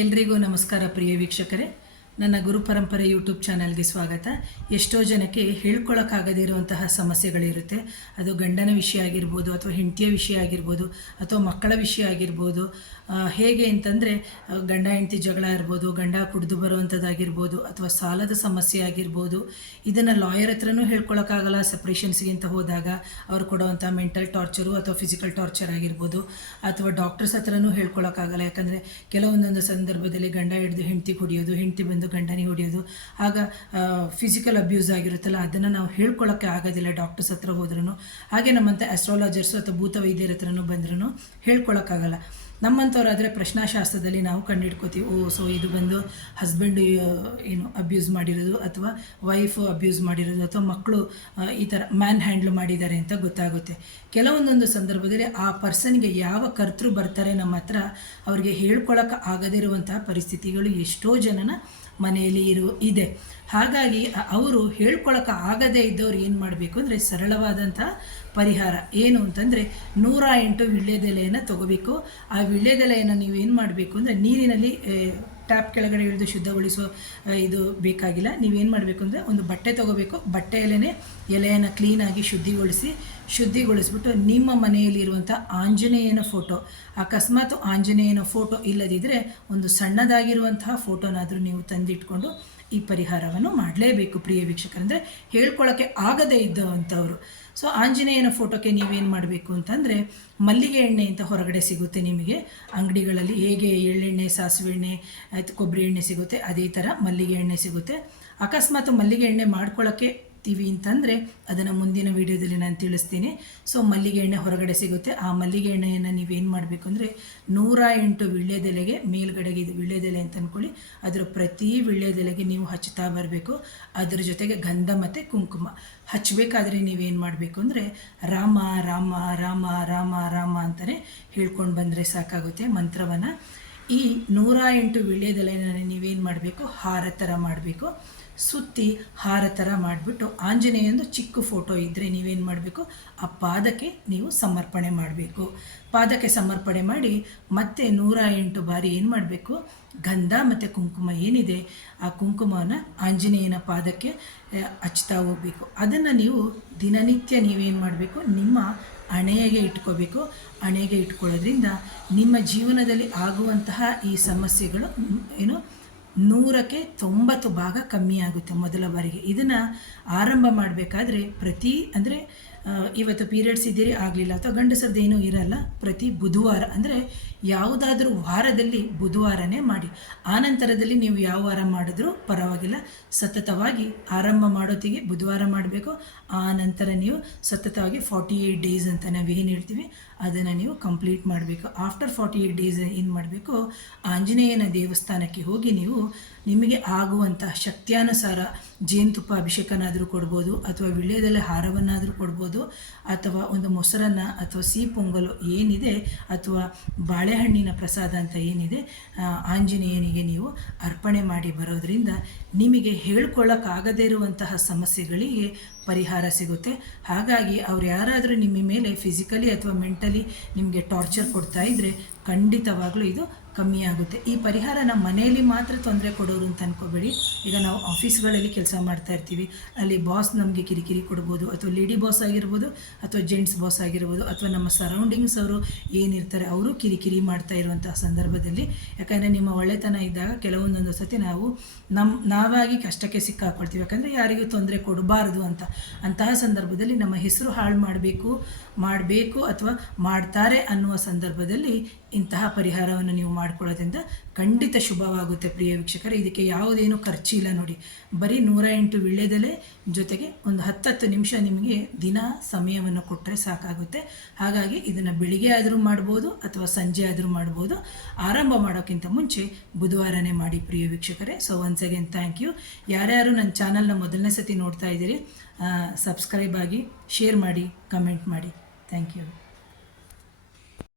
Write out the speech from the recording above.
ಎಲ್ರಿಗೂ ನಮಸ್ಕಾರ ಪ್ರಿಯ ವೀಕ್ಷಕರೇ. ನನ್ನ ಗುರು ಪರಂಪರೆ ಯೂಟ್ಯೂಬ್ ಚಾನಲ್ಗೆ ಸ್ವಾಗತ. ಎಷ್ಟೋ ಜನಕ್ಕೆ ಹೇಳ್ಕೊಳಕ್ಕಾಗದೇ ಇರುವಂತಹ ಸಮಸ್ಯೆಗಳಿರುತ್ತೆ. ಅದು ಗಂಡನ ವಿಷಯ ಆಗಿರ್ಬೋದು ಅಥವಾ ಹೆಂಡತಿಯ ವಿಷಯ ಆಗಿರ್ಬೋದು ಅಥವಾ ಮಕ್ಕಳ ವಿಷಯ ಆಗಿರ್ಬೋದು. ಹೇಗೆ ಅಂತಂದರೆ ಗಂಡ ಹೆಂಡತಿ ಜಗಳ ಇರ್ಬೋದು, ಗಂಡ ಕುಡಿದು ಬರುವಂಥದ್ದಾಗಿರ್ಬೋದು ಅಥವಾ ಸಾಲದ ಸಮಸ್ಯೆ ಆಗಿರ್ಬೋದು. ಇದನ್ನು ಲಾಯರ್ ಹತ್ರನೂ ಹೇಳ್ಕೊಳಕ್ಕಾಗಲ್ಲ ಸಪ್ರೇಷನ್ಸ್ಗೆ ಅಂತ ಹೋದಾಗ ಅವ್ರು ಕೊಡುವಂಥ ಮೆಂಟಲ್ ಟಾರ್ಚರು ಅಥವಾ ಫಿಸಿಕಲ್ ಟಾರ್ಚರ್ ಆಗಿರ್ಬೋದು ಅಥವಾ ಡಾಕ್ಟರ್ಸ್ ಹತ್ರನೂ ಹೇಳ್ಕೊಳಕ್ಕಾಗಲ್ಲ ಯಾಕಂದರೆ, ಕೆಲವೊಂದೊಂದು ಸಂದರ್ಭದಲ್ಲಿ ಗಂಡ ಹಿಡಿದು ಹೆಂಡತಿ ಕುಡಿಯೋದು, ಹೆಂಡತಿ ಬಂದು ಗಂಡನಿಗೆ ಹೊಡೆಯೋದು. ಆಗ ಫಿಸಿಕಲ್ ಅಬ್ಯೂಸ್ ಆಗಿರುತ್ತಲ್ಲ, ಅದನ್ನು ನಾವು ಹೇಳ್ಕೊಳ್ಳೋಕ್ಕೆ ಆಗೋದಿಲ್ಲ ಡಾಕ್ಟರ್ಸ್ ಹತ್ರ ಹೋದ್ರೂ ಹಾಗೆ ನಮ್ಮಂಥ ಆಸ್ಟ್ರಾಲಜರ್ಸು ಅಥವಾ ಭೂತ ವೈದ್ಯರ ಹತ್ರನೂ ಬಂದ್ರೂ ಹೇಳ್ಕೊಳಕ್ಕಾಗಲ್ಲ. ನಮ್ಮಂಥವ್ರಾದರೆ ಪ್ರಶ್ನಾಶಾಸ್ತ್ರದಲ್ಲಿ ನಾವು ಕಂಡುಹಿಡ್ಕೋತೀವಿ ಓ ಸೊ ಇದು ಬಂದು ಹಸ್ಬೆಂಡ್ ಏನು ಅಬ್ಯೂಸ್ ಮಾಡಿರೋದು ಅಥವಾ ವೈಫು ಅಬ್ಯೂಸ್ ಮಾಡಿರೋದು ಅಥವಾ ಮಕ್ಕಳು ಈ ಥರ ಮ್ಯಾನ್ ಹ್ಯಾಂಡ್ಲ್ ಮಾಡಿದ್ದಾರೆ ಅಂತ ಗೊತ್ತಾಗುತ್ತೆ. ಕೆಲವೊಂದೊಂದು ಸಂದರ್ಭದಲ್ಲಿ ಆ ಪರ್ಸನ್ಗೆ ಯಾವ ಕರ್ತೃ ಬರ್ತಾರೆ ನಮ್ಮ ಹತ್ರ ಅವ್ರಿಗೆ ಹೇಳ್ಕೊಳಕ್ಕೆ ಆಗದಿರುವಂತಹ ಪರಿಸ್ಥಿತಿಗಳು ಎಷ್ಟೋ ಜನನ ಮನೆಯಲ್ಲಿ ಇರು, ಇದೆ. ಹಾಗಾಗಿ ಅವರು ಹೇಳ್ಕೊಳಕ್ಕೆ ಆಗದೇ ಇದ್ದವ್ರು ಏನು ಮಾಡಬೇಕು ಅಂದರೆ ಸರಳವಾದಂತಹ ಪರಿಹಾರ. ಏನು ಅಂತಂದರೆ ನೂರ ಎಂಟು ವಿಳ್ಯದೆಲೆಯನ್ನು ತಗೋಬೇಕು. ಆ ವಿಳ್ಯದೆಲೆಯನ್ನು ನೀವು ಏನು ಮಾಡಬೇಕು ಅಂದರೆ ನೀರಿನಲ್ಲಿ ಟ್ಯಾಪ್ ಕೆಳಗಡೆ ಇಳಿದು ಶುದ್ಧಗೊಳಿಸೋ ಇದು ಬೇಕಾಗಿಲ್ಲ. ನೀವೇನು ಮಾಡಬೇಕು ಅಂದರೆ ಒಂದು ಬಟ್ಟೆ ತೊಗೋಬೇಕು. ಬಟ್ಟೆಯಲ್ಲೇ ಎಲೆಯನ್ನು ಕ್ಲೀನಾಗಿ ಶುದ್ಧಿಗೊಳಿಸಿ, ಶುದ್ಧಿಗೊಳಿಸ್ಬಿಟ್ಟು ನಿಮ್ಮ ಮನೆಯಲ್ಲಿರುವಂಥ ಆಂಜನೇಯನ ಫೋಟೋ ಅಕಸ್ಮಾತ್ ಆಂಜನೇಯನ ಫೋಟೋ ಇಲ್ಲದಿದ್ದರೆ ಒಂದು ಸಣ್ಣದಾಗಿರುವಂತಹ ಫೋಟೋನಾದರೂ ನೀವು ತಂದಿಟ್ಕೊಂಡು ಈ ಪರಿಹಾರವನ್ನು ಮಾಡಲೇಬೇಕು ಪ್ರಿಯ ವೀಕ್ಷಕರಂದರೆ ಹೇಳ್ಕೊಳ್ಳೋಕ್ಕೆ ಆಗದೇ ಇದ್ದವಂಥವ್ರು. ಸೊ ಆಂಜನೇಯನ ಫೋಟೋಕ್ಕೆ ನೀವೇನು ಮಾಡಬೇಕು ಅಂತಂದರೆ ಮಲ್ಲಿಗೆ ಎಣ್ಣೆ ಅಂತ ಹೊರಗಡೆ ಸಿಗುತ್ತೆ ನಿಮಗೆ. ಅಂಗಡಿಗಳಲ್ಲಿ ಹೇಗೆ ಎಳ್ಳೆಣ್ಣೆ ಸಾಸಿವೆ ಎಣ್ಣೆ ಆಯಿತು ಕೊಬ್ಬರಿ ಎಣ್ಣೆ ಸಿಗುತ್ತೆ, ಅದೇ ಥರ ಮಲ್ಲಿಗೆ ಎಣ್ಣೆ ಸಿಗುತ್ತೆ. ಅಕಸ್ಮಾತ್ ಮಲ್ಲಿಗೆ ಎಣ್ಣೆ ಮಾಡ್ಕೊಳ್ಳೋಕ್ಕೆ ತೀವಿ ಅಂತಂದರೆ ಅದನ್ನು ಮುಂದಿನ ವೀಡಿಯೋದಲ್ಲಿ ನಾನು ತಿಳಿಸ್ತೀನಿ. ಸೊ ಮಲ್ಲಿಗೆ ಎಣ್ಣೆ ಹೊರಗಡೆ ಸಿಗುತ್ತೆ. ಆ ಮಲ್ಲಿಗೆ ಎಣ್ಣೆಯನ್ನು ನೀವೇನು ಮಾಡಬೇಕು ಅಂದರೆ ನೂರ ಎಂಟು ವಿಳ್ಯದೆಲೆಗೆ ಮೇಲ್ಗಡೆಗೆ ಇದು ವಿಳ್ಯದೆಲೆ ಅಂತ ಅಂದ್ಕೊಳ್ಳಿ ಅದರ ಪ್ರತಿ ವಿಳ್ಯದೆಲೆಗೆ ನೀವು ಹಚ್ಚುತ್ತಾ ಬರಬೇಕು. ಅದರ ಜೊತೆಗೆ ಗಂಧ ಮತ್ತು ಕುಂಕುಮ. ಹಚ್ಚಬೇಕಾದ್ರೆ ನೀವೇನು ಮಾಡಬೇಕು ಅಂದರೆ ರಾಮ ರಾಮ ರಾಮ ರಾಮ ರಾಮ ಅಂತಲೇ ಹೇಳ್ಕೊಂಡು ಬಂದರೆ ಸಾಕಾಗುತ್ತೆ ಮಂತ್ರವನ್ನು. ಈ ನೂರ ಎಂಟು ವಿಳ್ಯದೆಲೆನ ನೀವೇನು ಮಾಡಬೇಕು? ಹಾರ ಥರ ಮಾಡಬೇಕು. ಸುತ್ತಿ ಹಾರ ಥರ ಮಾಡಿಬಿಟ್ಟು ಆಂಜನೇಯಂದು ಚಿಕ್ಕ ಫೋಟೋ ಇದ್ದರೆ ನೀವೇನು ಮಾಡಬೇಕು? ಆ ಪಾದಕ್ಕೆ ನೀವು ಸಮರ್ಪಣೆ ಮಾಡಬೇಕು. ಪಾದಕ್ಕೆ ಸಮರ್ಪಣೆ ಮಾಡಿ ಮತ್ತೆ ನೂರ ಎಂಟು ಬಾರಿ ಏನು ಮಾಡಬೇಕು? ಗಂಧ ಮತ್ತು ಕುಂಕುಮ ಏನಿದೆ, ಆ ಕುಂಕುಮವನ್ನು ಆಂಜನೇಯನ ಪಾದಕ್ಕೆ ಹಚ್ತಾ ಹೋಗಬೇಕು. ಅದನ್ನು ನೀವು ದಿನನಿತ್ಯ ನೀವೇನು ಮಾಡಬೇಕು? ನಿಮ್ಮ ಹಣೆಗೆ ಇಟ್ಕೋಬೇಕು. ಹಣೆಗೆ ಇಟ್ಕೊಳ್ಳೋದ್ರಿಂದ ನಿಮ್ಮ ಜೀವನದಲ್ಲಿ ಆಗುವಂತಹ ಈ ಸಮಸ್ಯೆಗಳು, ಏನು ನೂರಕ್ಕೆ ತೊಂಬತ್ತು ಭಾಗ ಕಮ್ಮಿ ಆಗುತ್ತೆ ಮೊದಲ ಬಾರಿಗೆ. ಇದನ್ನು ಆರಂಭ ಮಾಡಬೇಕಾದ್ರೆ ಪ್ರತಿ ಅಂದರೆ ಇವತ್ತು ಪೀರಿಯಡ್ಸ್ ಇದ್ದೀರಿ, ಆಗಲಿಲ್ಲ. ಅಥವಾ ಗಂಡಸರದ್ದು ಏನೂ ಇರಲ್ಲ. ಪ್ರತಿ ಬುಧವಾರ, ಅಂದರೆ ಯಾವುದಾದ್ರೂ ವಾರದಲ್ಲಿ ಬುಧವಾರನೇ ಮಾಡಿ. ಆನಂತರದಲ್ಲಿ ನೀವು ಯಾವ ವಾರ ಮಾಡಿದ್ರೂ ಪರವಾಗಿಲ್ಲ. ಸತತವಾಗಿ ಆರಂಭ ಮಾಡೋತ್ತಿಗೆ ಬುಧವಾರ ಮಾಡಬೇಕು. ಆ ನಂತರ ನೀವು ಸತತವಾಗಿ ಫಾರ್ಟಿ ಏಯ್ಟ್ ಡೇಸ್ ಅಂತ ನಾವು ಏನು ಹೇಳ್ತೀವಿ, ಅದನ್ನು ನೀವು ಕಂಪ್ಲೀಟ್ ಮಾಡಬೇಕು. ಆಫ್ಟರ್ ಫಾರ್ಟಿ ಏಯ್ಟ್ ಡೇಸ್ ಏನು ಮಾಡಬೇಕು, ಆಂಜನೇಯನ ದೇವಸ್ಥಾನಕ್ಕೆ ಹೋಗಿ ನೀವು ನಿಮಗೆ ಆಗುವಂಥ ಶಕ್ತಿಯಾನುಸಾರ ಜೇನುತುಪ್ಪ ಅಭಿಷೇಕನಾದರೂ ಕೊಡ್ಬೋದು, ಅಥವಾ ವಿಳ್ಯದಲ್ಲಿ ಹಾರವನ್ನಾದರೂ ಕೊಡ್ಬೋದು. ಅಥವಾ ಒಂದು ಮೊಸರನ್ನ ಅಥವಾ ಸಿಹಿ ಪೊಂಗಲು ಏನಿದೆ ಅಥವಾ ಬಾಳೆಹಣ್ಣಿನ ಪ್ರಸಾದ ಅಂತ ಏನಿದೆ ಆಂಜನೇಯನಿಗೆ ನೀವು ಅರ್ಪಣೆ ಮಾಡಿ ಬರೋದ್ರಿಂದ ನಿಮಗೆ ಹೇಳ್ಕೊಳ್ಳೋಕ್ಕಾಗದೇ ಇರುವಂತಹ ಸಮಸ್ಯೆಗಳಿಗೆ ಪರಿಹಾರ ಸಿಗುತ್ತೆ. ಹಾಗಾಗಿ ಅವ್ರು ಯಾರಾದರೂ ನಿಮ್ಮ ಮೇಲೆ ಫಿಸಿಕಲಿ ಅಥವಾ ಮೆಂಟಲಿ ನಿಮಗೆ ಟಾರ್ಚರ್ ಕೊಡ್ತಾ ಇದ್ದರೆ ಖಂಡಿತವಾಗಲೂ ಇದು ಕಮ್ಮಿ ಆಗುತ್ತೆ. ಈ ಪರಿಹಾರ ನಮ್ಮ ಮನೆಯಲ್ಲಿ ಮಾತ್ರ ತೊಂದರೆ ಕೊಡೋರು ಅಂತ ಅನ್ಕೋಬೇಡಿ. ಈಗ ನಾವು ಆಫೀಸ್ಗಳಲ್ಲಿ ಕೆಲಸ ಮಾಡ್ತಾ ಇರ್ತೀವಿ. ಅಲ್ಲಿ ಬಾಸ್ ನಮಗೆ ಕಿರಿಕಿರಿ ಕೊಡ್ಬೋದು, ಅಥವಾ ಲೇಡಿ ಬಾಸ್ ಆಗಿರ್ಬೋದು, ಅಥವಾ ಜೆಂಟ್ಸ್ ಬಾಸ್ ಆಗಿರ್ಬೋದು, ಅಥವಾ ನಮ್ಮ ಸರೌಂಡಿಂಗ್ಸ್ ಅವರು ಏನಿರ್ತಾರೆ, ಅವರು ಕಿರಿಕಿರಿ ಮಾಡ್ತಾ ಇರುವಂಥ ಸಂದರ್ಭದಲ್ಲಿ. ಯಾಕಂದರೆ ನಿಮ್ಮ ಒಳ್ಳೆತನ ಇದ್ದಾಗ ಕೆಲವೊಂದೊಂದು ಸತಿ ನಾವು ನಮ್ಮ ನಾವಾಗಿ ಕಷ್ಟಕ್ಕೆ ಸಿಕ್ಕಾಕೊಳ್ತೀವಿ. ಯಾಕಂದರೆ ಯಾರಿಗೂ ತೊಂದರೆ ಕೊಡಬಾರ್ದು ಅಂತ. ಅಂತಹ ಸಂದರ್ಭದಲ್ಲಿ ನಮ್ಮ ಹೆಸರು ಹಾಳು ಮಾಡಬೇಕು ಮಾಡಬೇಕು ಅಥವಾ ಮಾಡ್ತಾರೆ ಅನ್ನುವ ಸಂದರ್ಭದಲ್ಲಿ ಇಂತಹ ಪರಿಹಾರವನ್ನು ನೀವು ಮಾಡ್ಕೊಳ್ಳೋದ್ರಿಂದ ಖಂಡಿತ ಶುಭವಾಗುತ್ತೆ ಪ್ರಿಯ ವೀಕ್ಷಕರು. ಇದಕ್ಕೆ ಯಾವುದೇನು ಖರ್ಚಿಲ್ಲ ನೋಡಿ. ಬರೀ ನೂರ ಎಂಟು ವಿಳ್ಯದೆಲೆ ಜೊತೆಗೆ ಒಂದು ಹತ್ತತ್ತು ನಿಮಿಷ ನಿಮಗೆ ದಿನ ಸಮಯವನ್ನು ಕೊಟ್ಟರೆ ಸಾಕಾಗುತ್ತೆ. ಹಾಗಾಗಿ ಇದನ್ನು ಬೆಳಿಗ್ಗೆ ಆದರೂ ಮಾಡ್ಬೋದು ಅಥವಾ ಸಂಜೆ ಆದರೂ ಮಾಡ್ಬೋದು. ಆರಂಭ ಮಾಡೋಕ್ಕಿಂತ ಮುಂಚೆ ಬುಧವಾರನೇ ಮಾಡಿ ಪ್ರಿಯ ವೀಕ್ಷಕರೇ. So once again thank you ಯಾರ್ಯಾರು ನನ್ನ ಚಾನಲ್ನ ಮೊದಲನೇ ಸತಿ ನೋಡ್ತಾ ಇದ್ದೀರಿ ಸಬ್ಸ್ಕ್ರೈಬ್ ಆಗಿ ಶೇರ್ ಮಾಡಿ ಕಮೆಂಟ್ ಮಾಡಿ. Thank you